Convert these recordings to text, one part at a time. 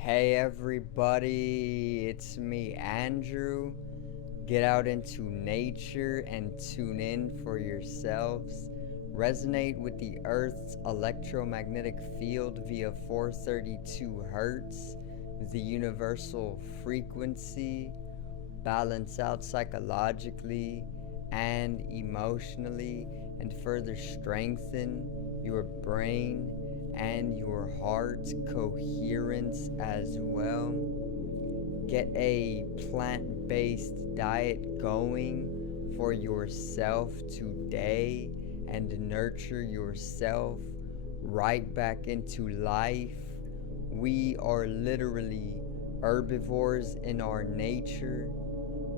Hey everybody, it's me, Andrew. Get out into nature and tune in for yourselves. Resonate with the Earth's electromagnetic field via 432 Hertz, the universal frequency. Balance out psychologically and emotionally, and further strengthen your brain and your heart coherence as well. Get a plant-based diet going for yourself today and nurture yourself right back into life. We are literally herbivores in our nature.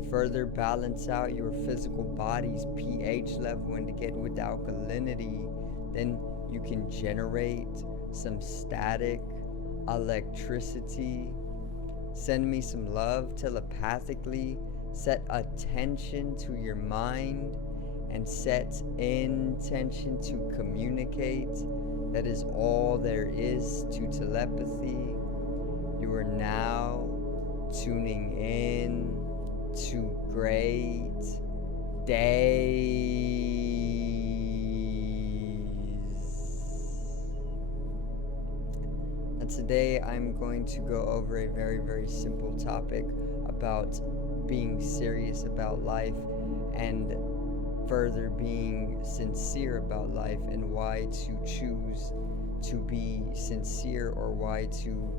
Further balance out your physical body's pH level and to get with alkalinity, then you can generate some static electricity. Send me some love telepathically. Set attention to your mind and set intention to communicate. That is all there is to telepathy. You are now tuning in to great days. And today I'm going to go over a very simple topic about being serious about life and further being sincere about life, and why to choose to be sincere, or why to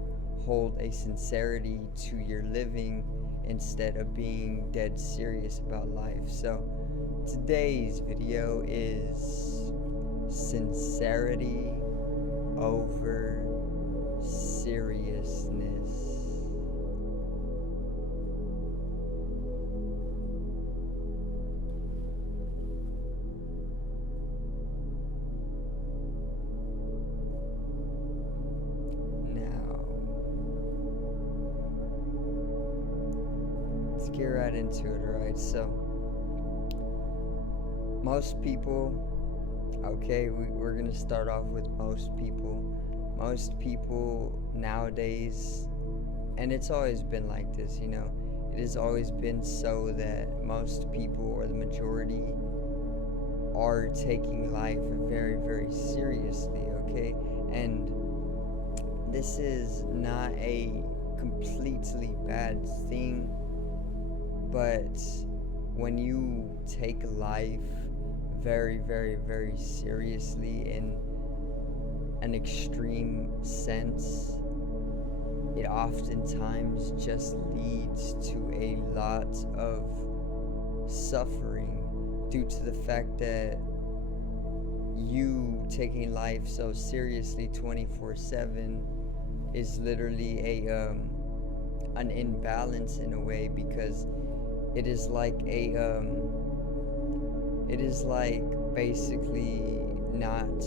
hold a sincerity to your living instead of being dead serious about life. So today's video is sincerity over seriousness. Get right into it, right? So most people, okay, we're gonna start off with most people nowadays, and it's always been like this, it has always been so that most people, or the majority, are taking life very seriously, okay? And this is not a completely bad thing, but when you take life very seriously in an extreme sense, it oftentimes just leads to a lot of suffering due to the fact that you taking life so seriously 24/7 is literally an imbalance in a way, because it is like basically not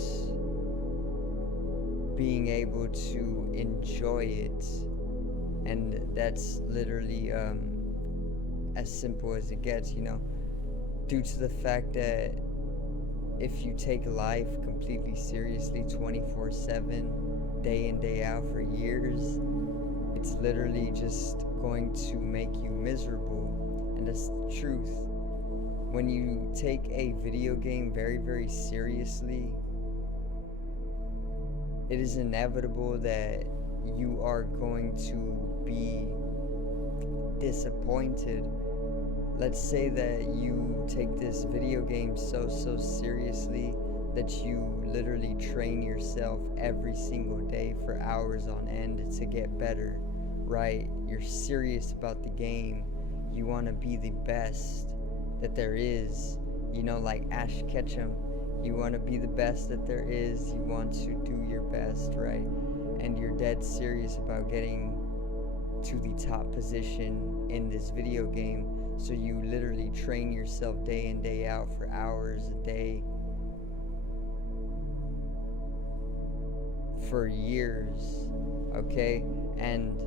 being able to enjoy it. And that's literally as simple as it gets, due to the fact that if you take life completely seriously 24/7, day in, day out for years, it's literally just going to make you miserable. And that's the truth. When you take a video game very seriously, it is inevitable that you are going to be disappointed. Let's say that you take this video game so seriously that you literally train yourself every single day for hours on end to get better, right? You're serious about the game. You want to be the best that there is, like Ash Ketchum. You want to be the best that there is. You want to do your best, right? And you're dead serious about getting to the top position in this video game. So you literally train yourself day in, day out for hours a day for years, okay? And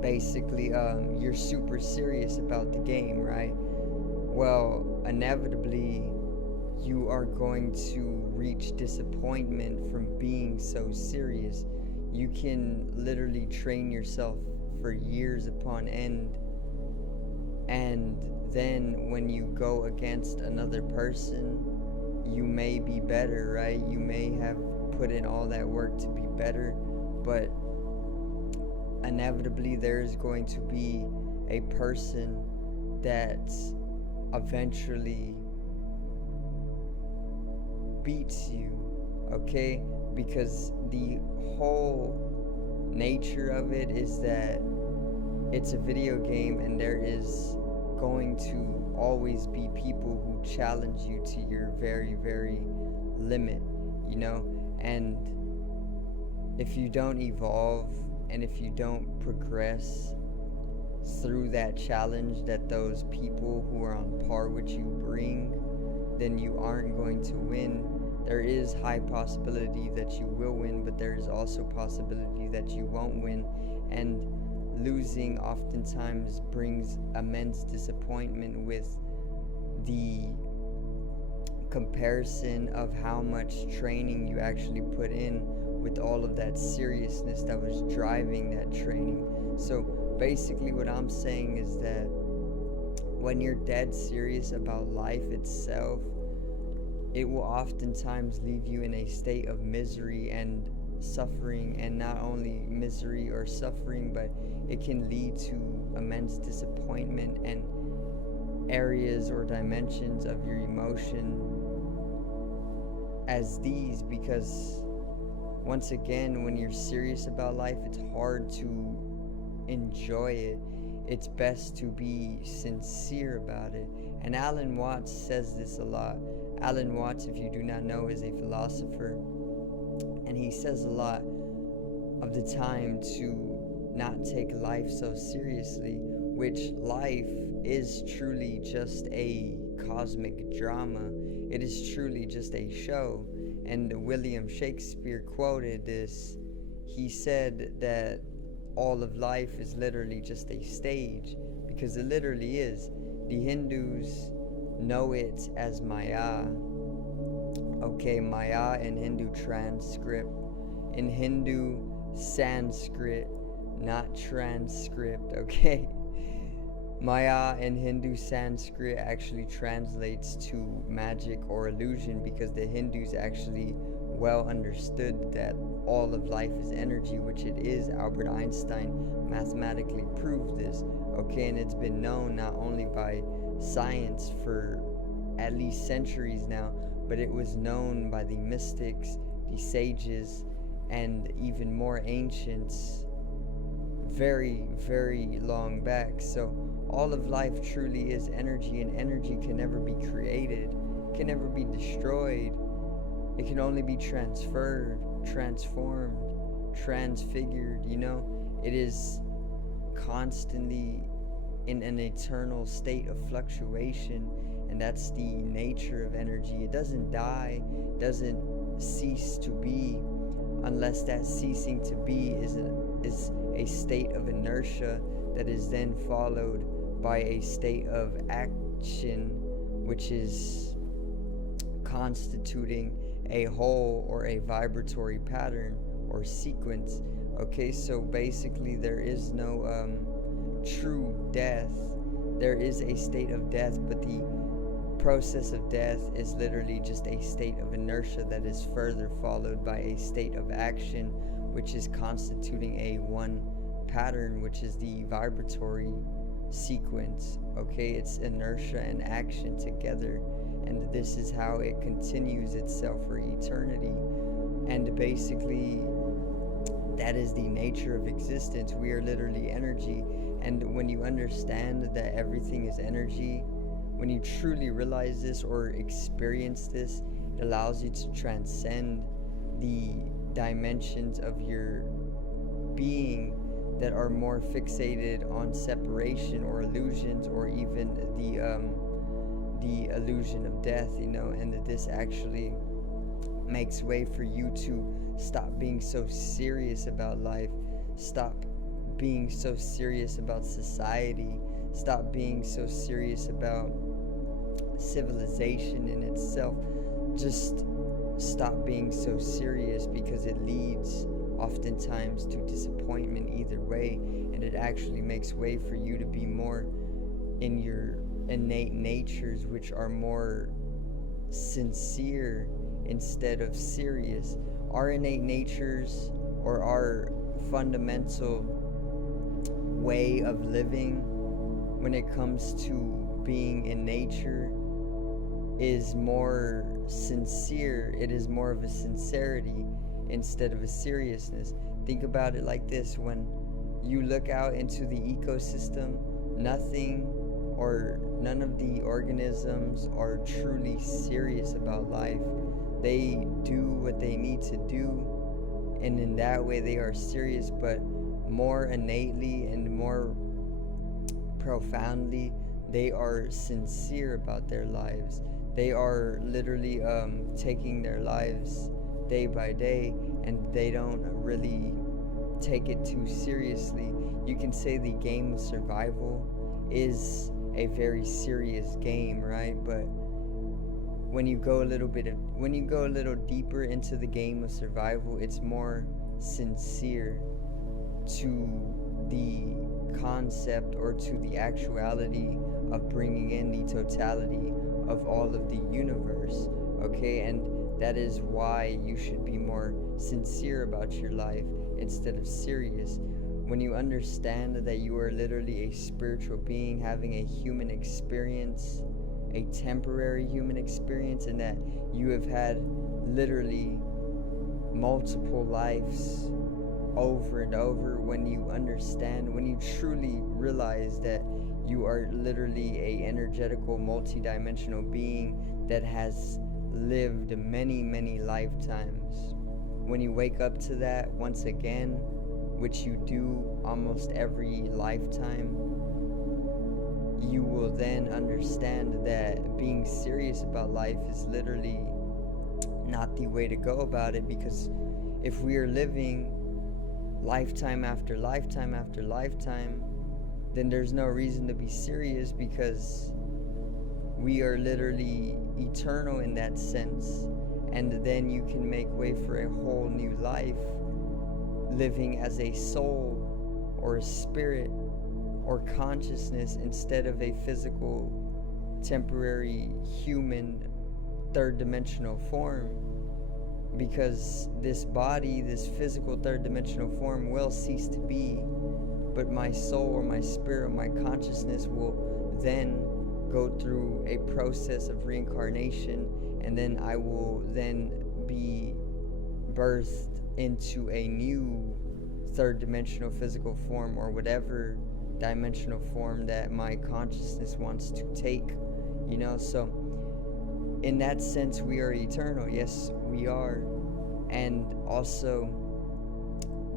basically you're super serious about the game, right? Well, inevitably you are going to reach disappointment from being so serious. You can literally train yourself for years upon end, and then when you go against another person, you may be better, right? You may have put in all that work to be better, but inevitably there's going to be a person that eventually beats you, okay? Because the whole nature of it is that it's a video game, and there is going to always be people who challenge you to your very, very limit, you know? And if you don't evolve and if you don't progress through that challenge that those people who are on par with you bring, then you aren't going to win. There is high possibility that you will win, but there is also possibility that you won't win. And losing oftentimes brings immense disappointment with the comparison of how much training you actually put in with all of that seriousness that was driving that training. So basically what I'm saying is that when you're dead serious about life itself, it will oftentimes leave you in a state of misery and suffering, and not only misery or suffering, but it can lead to immense disappointment and areas or dimensions of your emotion as these, because once again, when you're serious about life, it's hard to enjoy it. It's best to be sincere about it. And Alan Watts says this a lot. Alan Watts, if you do not know, is a philosopher, and he says a lot of the time to not take life so seriously, which life is truly just a cosmic drama. It is truly just a show. And William Shakespeare quoted this. He said that all of life is literally just a stage, because it literally is. The Hindus know it as Maya. Okay, Maya in Hindu transcript. In Hindu Sanskrit, not transcript, okay? Maya in Hindu Sanskrit actually translates to magic or illusion, because the Hindus actually well understood that all of life is energy, which it is. Albert Einstein mathematically proved this, okay? And it's been known not only by science for at least centuries now, but it was known by the mystics, the sages, and even more ancients very, very long back. So all of life truly is energy, and energy can never be created, can never be destroyed. It can only be transferred, transformed, transfigured, you know? It is constantly in an eternal state of fluctuation, and that's the nature of energy. It doesn't die, doesn't cease to be, unless that ceasing to be is a state of inertia that is then followed by a state of action, which is constituting a whole or a vibratory pattern or sequence. Okay, so basically there is no true death. There is a state of death, but the process of death is literally just a state of inertia that is further followed by a state of action, which is constituting a one pattern, which is the vibratory sequence. Okay, it's inertia and action together, and this is how it continues itself for eternity. And basically that is the nature of existence. We are literally energy, and when you understand that everything is energy, when you truly realize this or experience this, it allows you to transcend the dimensions of your being that are more fixated on separation or illusions, or even the illusion of death, you know. And that this actually makes way for you to stop being so serious about life, stop being so serious about society, stop being so serious about civilization in itself. Just stop being so serious, because it leads oftentimes to disappointment either way, and it actually makes way for you to be more in your innate natures, which are more sincere instead of serious. Our innate natures, or our fundamental way of living when it comes to being in nature, is more sincere. It is more of a sincerity instead of a seriousness. Think about it like this: when you look out into the ecosystem, nothing or none of the organisms are truly serious about life. They do what they need to do, and in that way they are serious, but more innately and more profoundly, they are sincere about their lives. They are literally taking their lives day by day, and they don't really take it too seriously. You can say the game of survival is a very serious game, right? But when you go a little deeper into the game of survival, it's more sincere to the concept, or to the actuality of bringing in the totality of all of the universe. Okay, and that is why you should be more sincere about your life instead of serious. When you understand that you are literally a spiritual being having a human experience, a temporary human experience, and that you have had literally multiple lives over and over, when you understand, when you truly realize that you are literally a energetical multi-dimensional being that has lived many lifetimes, when you wake up to that once again, which you do almost every lifetime, you will then understand that being serious about life is literally not the way to go about it. Because if we are living lifetime after lifetime after lifetime, then there's no reason to be serious, because we are literally eternal in that sense. And then you can make way for a whole new life, living as a soul or a spirit or consciousness instead of a physical, temporary, human, third dimensional form. Because this body, this physical third dimensional form, will cease to be, but my soul or my spirit or my consciousness will then go through a process of reincarnation, and then I will then be birthed into a new third dimensional physical form, or whatever dimensional form that my consciousness wants to take, so in that sense we are eternal. Yes, we are. And also,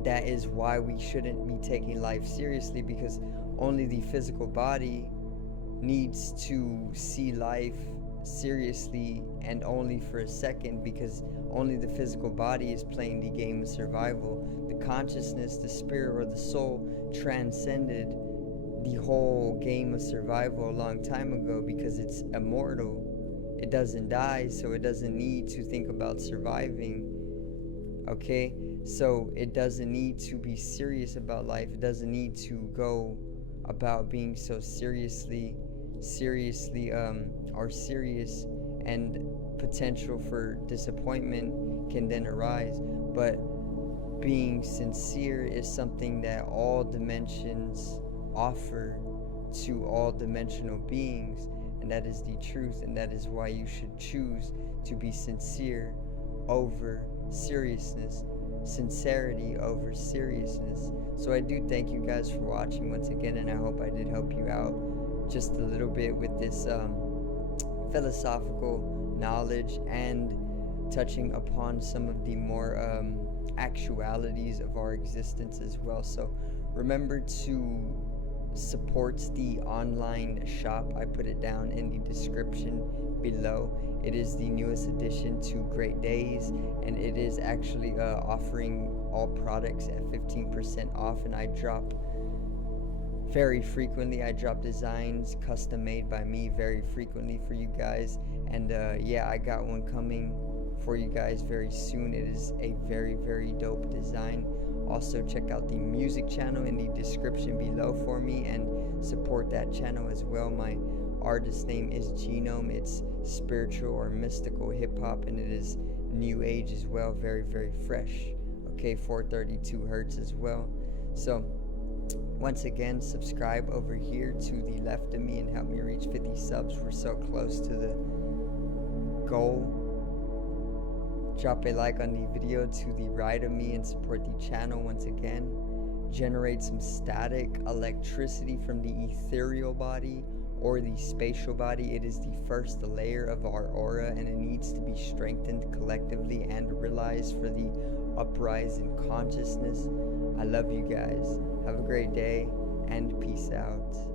that is why we shouldn't be taking life seriously, because only the physical body needs to see life seriously, and only for a second, because only the physical body is playing the game of survival. The consciousness, the spirit, or the soul transcended the whole game of survival a long time ago, because it's immortal. It doesn't die, so it doesn't need to think about surviving. Okay, so it doesn't need to be serious about life. It doesn't need to go about being so seriously or serious, and potential for disappointment can then arise. But being sincere is something that all dimensions offer to all dimensional beings, and that is the truth, and that is why you should choose to be sincere over seriousness, sincerity over seriousness. So I do thank you guys for watching once again, and I hope I did help you out just a little bit with this philosophical knowledge, and touching upon some of the more actualities of our existence as well. So remember to support the online shop. I put it down in the description below. It is the newest addition to Great Days, and it is actually offering all products at 15% off, and I drop very frequently. I drop designs custom made by me very frequently for you guys, and yeah, I got one coming for you guys very soon. It is a very, very dope design. Also, check out the music channel in the description below for me and support that channel as well. My artist name is Genome. It's spiritual or mystical hip hop, and it is new age as well. Very, very fresh. Okay, 432 hertz as well. So, once again, subscribe over here to the left of me and help me reach 50 subs. We're so close to the goal. Drop a like on the video to the right of me and support the channel once again. Generate some static electricity from the ethereal body or the spatial body. It is the first layer of our aura, and it needs to be strengthened collectively and realized for the uprise in consciousness. I love you guys. Have a great day and peace out.